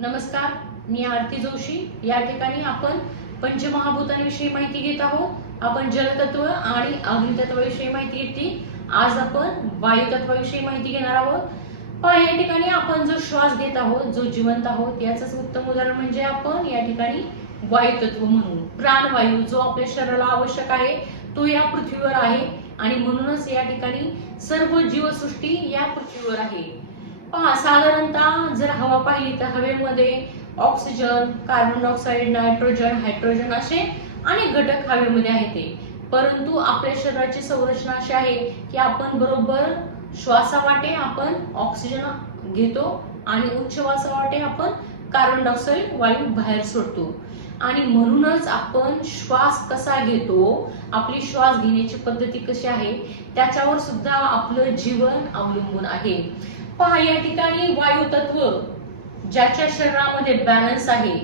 नमस्कार, मी आरती जोशी. या ठिकाणी आपण पंचमहाभूतांविषयी माहिती घेत आहोत. आपण जलतत्व आणि अग्नितत्वाविषयी माहिती घेतली. आज आपण वायुतत्वाविषयी माहिती घेणार आहोत. पहा, या ठिकाणी आपण जो श्वास घेत आहोत, जो जिवंत आहोत, याचंच उत्तम उदाहरण म्हणजे आपण या ठिकाणी वायुतत्व म्हणून प्राणवायू जो आपल्या शरीराला आवश्यक आहे तो या पृथ्वीवर आहे आणि म्हणूनच या ठिकाणी सर्व जीवसृष्टी या पृथ्वीवर आहे. पहा, साधारणतः जर हवा पाहिली तर हवेमध्ये oxygen, carbon dioxide, nitrogen, hydrogen असे अनेक घटक हवेमध्ये आहेत. परंतु आपल्या शरीराची संरचना अशी आहे की आपण बरोबर श्वासावाटे आपण ऑक्सिजन घेतो आणि उच्छवासावाटे आपण कार्बन डायऑक्साईड वायू बाहेर सोडतो. आणि म्हणूनच आपण श्वास कसा घेतो, आपली श्वास घेण्याची पद्धती कशी आहे, त्याच्यावर सुद्धा आपलं जीवन अवलंबून आहे. पहा, या ठिकाणी वायू तत्व ज्याच्या शरीरामध्ये बॅलन्स आहे.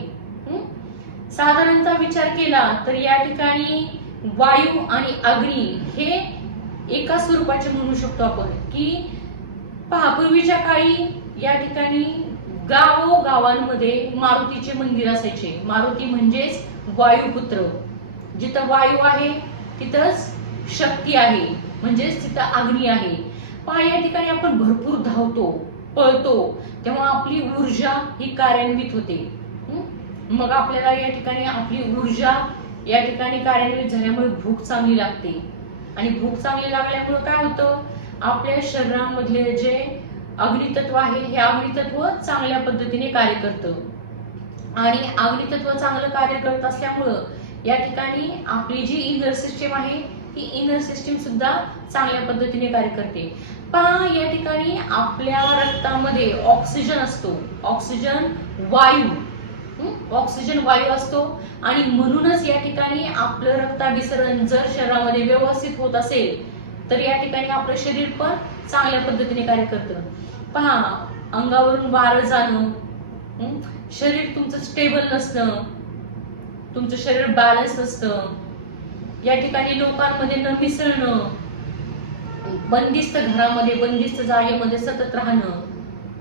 साधारणतः विचार केला तर या ठिकाणी वायू आणि अग्नी हे एका स्वरूपाचे म्हणू शकतो आपण. की पहा, पूर्वीच्या काळी या ठिकाणी गावांमध्ये मारुतीचे मंदिर असायचे. मारुती म्हणजेच वायुपुत्र. जिथं वायू आहे तिथंच शक्ती आहे, म्हणजेच तिथं अग्नी आहे. पहा, या ठिकाणी आपण भरपूर धावतो, पळतो, तेव्हा आपली ऊर्जा ही कार्यान्वित होते. मग आपल्याला या ठिकाणी आपली ऊर्जा या ठिकाणी कार्यान्वित झाल्यामुळे भूक चांगली लागते. आणि भूक चांगली लागल्यामुळे काय होतं, आपल्या शरीरामधले जे अग्नितत्व आहे हे अग्नितत्व चांगल्या पद्धतीने कार्य करतं. आणि अग्नितत्व चांगलं कार्य करत असल्यामुळं या ठिकाणी आपली जी इनर सिस्टीम आहे ती इनर सिस्टीम सुद्धा चांगल्या पद्धतीने कार्य करते. पहा, या ठिकाणी आपल्या रक्तामध्ये ऑक्सिजन असतो, ऑक्सिजन वायू असतो. आणि म्हणूनच या ठिकाणी आपलं रक्ताभिसरण जर शरीरामध्ये व्यवस्थित होत असेल तर या ठिकाणी आपलं शरीर पण चांगल्या पद्धतीने कार्य करतं. पहा, अंगावरून वारं जाणं, शरीर तुमचं स्टेबल नसणं, तुमचं शरीर बॅलन्स नसतं, या ठिकाणी लोकांमध्ये न मिसळणं, बंदिस्त घरामध्ये बंदिस्त जागेमध्ये सतत राहणं,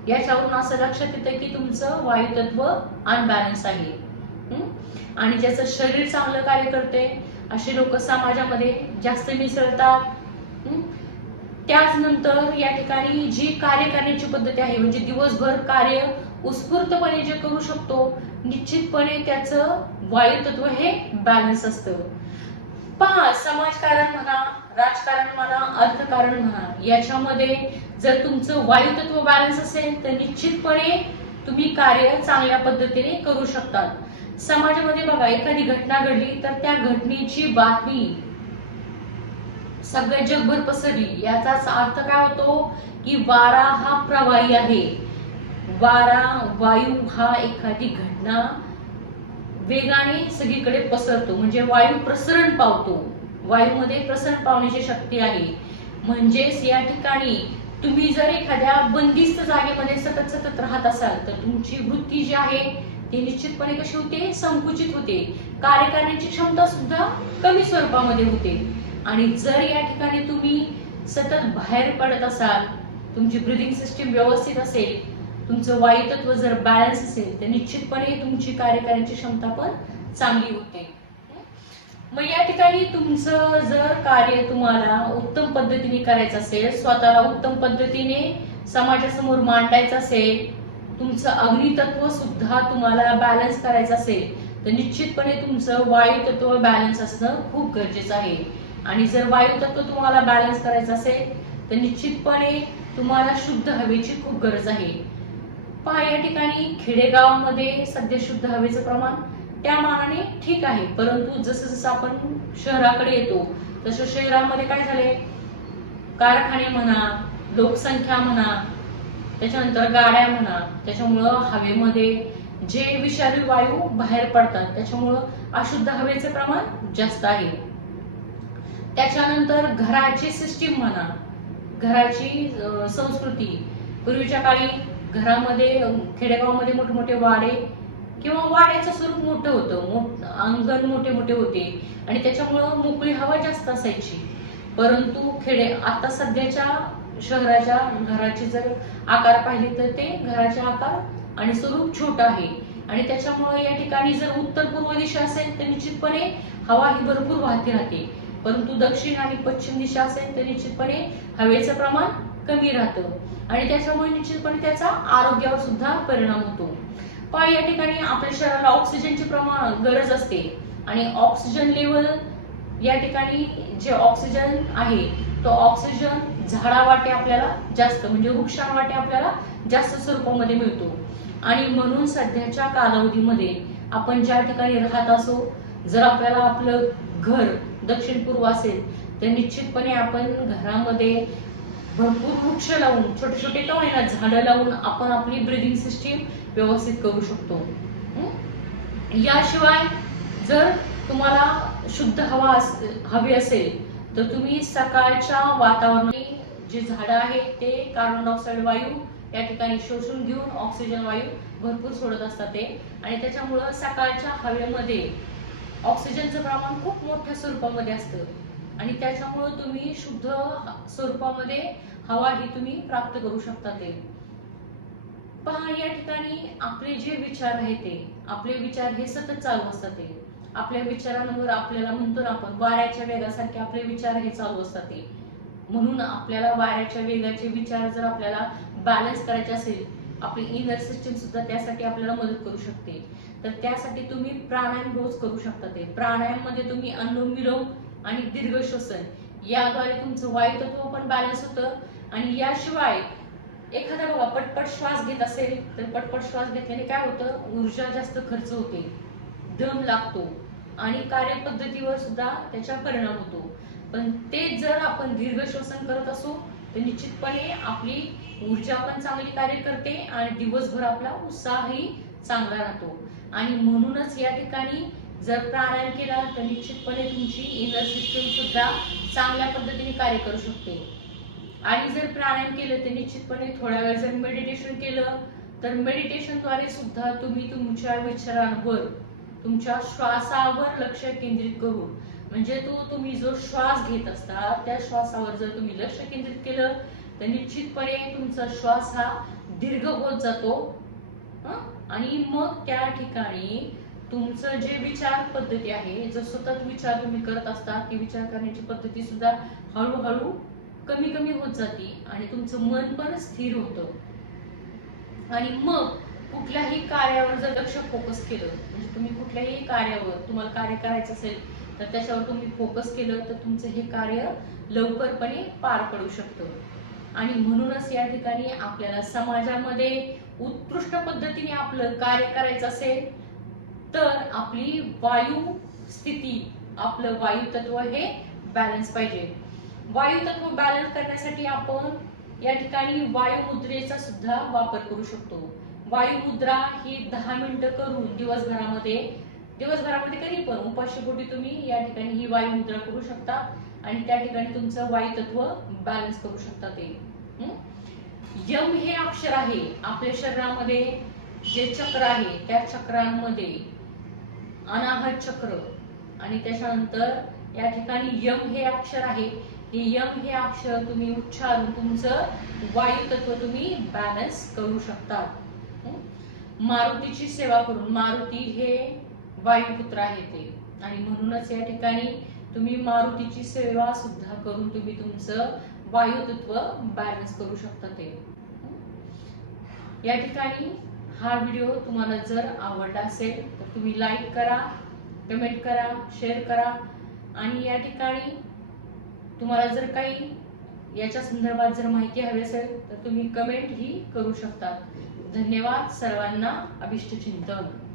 याच्यावरून असं लक्षात येतं की तुमचं वायुतत्व अनबॅलन्स आहे. आणि ज्याचं शरीर चांगलं कार्य करते असे लोक समाजामध्ये जास्त मिसळतात. त्याचनंतर या ठिकाणी जी कार्य करण्याची पद्धती आहे, म्हणजे दिवसभर कार्य उत्स्फूर्तपणे जे करू शकतो, निश्चितपणे त्याचं वायुतत्व हे बॅलन्स असतं. पहा, समाजकारण म्हणा, राजकारण म्हणा, अर्थकारण म्हणा, याच्यामध्ये जर तुमचं वायुतत्व बॅलन्स असेल तर निश्चितपणे तुम्ही कार्य चांगल्या पद्धतीने करू शकतात. समाजामध्ये बघा, एखादी घटना घडली तर त्या घटनेची बातमी सगळ्या जगभर पसरली, याचाच अर्थ काय होतो की वारा हा प्रवाही आहे. वायू हा एखादी घटना वेगाने सगळीकडे पसरतो, म्हणजे वायू प्रसरण पावतो. वायूमध्ये प्रसरण पावण्याची शक्ती आहे. म्हणजेच या ठिकाणी तुम्ही जर एखाद्या बंदिस्त जागेमध्ये सतत राहत असाल तर तुमची वृत्ती जी आहे ती निश्चितपणे कशी होते, संकुचित होते. कार्य करण्याची क्षमता सुद्धा कमी स्वरूपामध्ये होते. आणि जर या ठिकाणी तुम्ही सतत बाहेर पडत असाल, तुमची ब्रीदिंग सिस्टीम व्यवस्थित असेल, तुमचं वायुतत्व जर बॅलन्स असेल तर निश्चितपणे तुमची कार्य करण्याची क्षमता पण चांगली होते. मग या ठिकाणी तुमचं जर कार्य तुम्हाला उत्तम पद्धतीने करायचं असेल, स्वतःला उत्तम पद्धतीने समाजासमोर मांडायचं असेल, तुमचं अग्नितत्व सुद्धा तुम्हाला बॅलन्स करायचं असेल तर निश्चितपणे तुमचं वायुतत्व बॅलन्स असणं खूप गरजेचं आहे. आणि जर वायुतत्व तुम्हाला बॅलन्स करायचं असेल तर निश्चितपणे तुम्हाला शुद्ध हवेची खूप गरज आहे. पहा, या ठिकाणी खेडेगावामध्ये सध्या शुद्ध हवेचं प्रमाण त्या मानाने ठीक आहे, परंतु जसं जसं आपण शहराकडे येतो तसं शहरामध्ये काय झाले, कारखाने म्हणा, लोकसंख्या म्हणा, त्याच्यानंतर गाड्या म्हणा, त्याच्यामुळं हवेमध्ये जे विषारी वायू बाहेर पडतात त्याच्यामुळं अशुद्ध हवेचं प्रमाण जास्त आहे. त्याच्यानंतर घराची सिस्टीम म्हणा, घराची संस्कृती, पूर्वीच्या काळी घरामध्ये खेडेगावामध्ये मोठमोठे वाडे किंवा वाड्याचं स्वरूप मोठं होतं, अंगण मोठे मोठे होते आणि त्याच्यामुळं मोकळी हवा जास्त असायची. परंतु आता सध्याच्या शहराच्या घराची जर आकार पाहिले तर ते घराचे आकार आणि स्वरूप छोटं आहे आणि त्याच्यामुळे या ठिकाणी जर उत्तर पूर्व दिशा असेल तर निश्चितपणे हवा ही भरपूर वाहती राहते, परंतु दक्षिण आणि पश्चिम दिशा असेल तर निश्चितपणे हवेचं प्रमाण कमी राहतं आणि त्याच्यामुळे निश्चितपणे त्याचा आरोग्यावर सुद्धा परिणाम होतो. पण या ठिकाणी आपल्या शरीराला ऑक्सिजनची प्रमाण गरज असते आणि ऑक्सिजन लेवल या ठिकाणी जे ऑक्सिजन आहे तो ऑक्सिजन झाडावाटे आपल्याला जास्त म्हणजे वृक्षांवाटे आपल्याला जास्त स्वरूपामध्ये मिळतो आणि म्हणून सध्याच्या कालावधीमध्ये आपण ज्या ठिकाणी राहत असो, जर आपल्याला आपलं घर दक्षिण पूर्व असेल तर निश्चितपणे आपण घरामध्ये भरपूर वृक्ष लावून छोटे छोटे का होईना झाडं लावून आपण आपली ब्रीदिंग सिस्टीम व्यवस्थित करू शकतो. याशिवाय जर तुम्हाला शुद्ध हवा हवी असेल तर तुम्ही सकाळच्या वातावरणात जे झाडं आहेत ते कार्बन डायऑक्साईड वायू या ठिकाणी शोषून घेऊन ऑक्सिजन वायू भरपूर सोडत असतात ते आणि त्याच्यामुळं सकाळच्या हवेमध्ये ऑक्सिजनचं प्रमाण खूप मोठ्या स्वरूपामध्ये असतं आणि त्याच्यामुळं तुम्ही शुद्ध स्वरूपामध्ये हवा ही तुम्ही प्राप्त करू शकता. ते पहा, या ठिकाणी आपले जे विचार आहेत ते आपले विचार हे सतत चालू असतात. ते आपल्या विचारांवर आपल्याला म्हणतो ना आपण वाऱ्याच्या वेगासारखे आपले विचार हे चालू असतात. ते म्हणून आपल्याला वाऱ्याच्या वेगाचे विचार जर आपल्याला बॅलन्स करायचे असेल, आपली इनर सिस्टीम सुद्धा त्यासाठी आपल्याला मदत करू शकते. तर त्यासाठी तुम्ही प्राणायाम रोज करू शकता. ते प्राणायाम मध्ये तुम्ही अनुलोम विलोम आणि दीर्घ श्वसन याद्वारे तुमचं वायू तत्व पण बॅलन्स होतं आणि याशिवाय एखादा बघा पटपट श्वास घेत असेल तर पटपट श्वास घेतल्याने काय होतं, ऊर्जा जास्त खर्च होते, दम लागतो आणि कार्यपद्धतीवर सुद्धा त्याचा परिणाम होतो. पण तेच जर आपण दीर्घ श्वसन करत असू तर निश्चितपणे आपली ऊर्जा पण चांगली कार्य करते आणि दिवसभर आपला उत्साहही चांगला राहतो आणि म्हणूनच या ठिकाणी जर प्राणायाम केला तर निश्चितपणे तुमची इनर सिस्टीम सुद्धा चांगल्या पद्धतीने कार्य करू शकते. आणि जर प्राणायाम केलं तर निश्चितपणे थोड्या वेळ जर मेडिटेशन केलं तर मेडिटेशनद्वारे सुद्धा तुम्ही तुमच्या विचारांवर तुमच्या श्वासावर लक्ष केंद्रित करून म्हणजे तुम्ही जो श्वास घेत असता त्या श्वासावर जर तुम्ही लक्ष केंद्रित केलं तर निश्चितपणे तुमचा श्वास हा दीर्घ होत जातो आणि मग त्या ठिकाणी तुमचं जे विचार पद्धती आहे, जर सतत विचार तुम्ही करत असता ती विचार करण्याची पद्धती सुद्धा हळूहळू कमी कमी होत जाते आणि तुमचं मन पण स्थिर होतं आणि मग कुठल्याही कार्यावर जर लक्ष फोकस केलं म्हणजे तुम्ही कुठल्याही कार्यावर तुम्हाला कार्य करायचं असेल तर त्याच्यावर तुम्ही फोकस केलं तर तुमचं हे कार्य लवकरपणे पार पडू शकतं आणि म्हणूनच या ठिकाणी आपल्याला समाजामध्ये उत्कृष्ट पद्धतीने आपलं कार्य करायचं असेल तर आपली वायू स्थिती आपलं वायू तत्व हे बॅलन्स पाहिजे. वायू तत्व बॅलन्स करण्यासाठी आपण या ठिकाणी वायू मुद्रेचा सुद्धा वापर करू शकतो. वायू मुद्रा ही 10 मिनिटं करून दिवसभरामध्ये कधी पण उपाशीपोटी तुम्ही या ठिकाणी ही वायू मुद्रा करू शकता आणि त्या ठिकाणी तुमचं वायू तत्व बॅलन्स करू शकता. ते यम हे अक्षर आहे आपल्या शरीरामध्ये जे चक्र आहे त्या चक्रांमध्ये अनाहत चक्र आणि त्याच्यानंतर या ठिकाणी यम हे अक्षर आहे. हे यम हे अक्षर तुम्ही उच्चारून तुमचं वायू तत्व तुम्ही बॅलन्स करू शकता. मारुतीची सेवा करून, मारुती हे वायुपुत्र आहे ते आणि म्हणूनच या ठिकाणी तुम्ही मारुतीची सेवा सुद्धा करून तुम्ही तुमचं वायू तत्व बॅलन्स करू शकता. ते या ठिकाणी हा व्हिडिओ तुम्हाला जर आवडला असेल तर तुम्ही लाईक करा, कमेंट करा, शेअर करा आणि या ठिकाणी तुम्हाला जर काही याच्या संदर्भात जर माहिती हवी असेल तर तुम्ही कमेंट ही करू शकता. धन्यवाद सर्वांना. अभिष्ट चिंतन.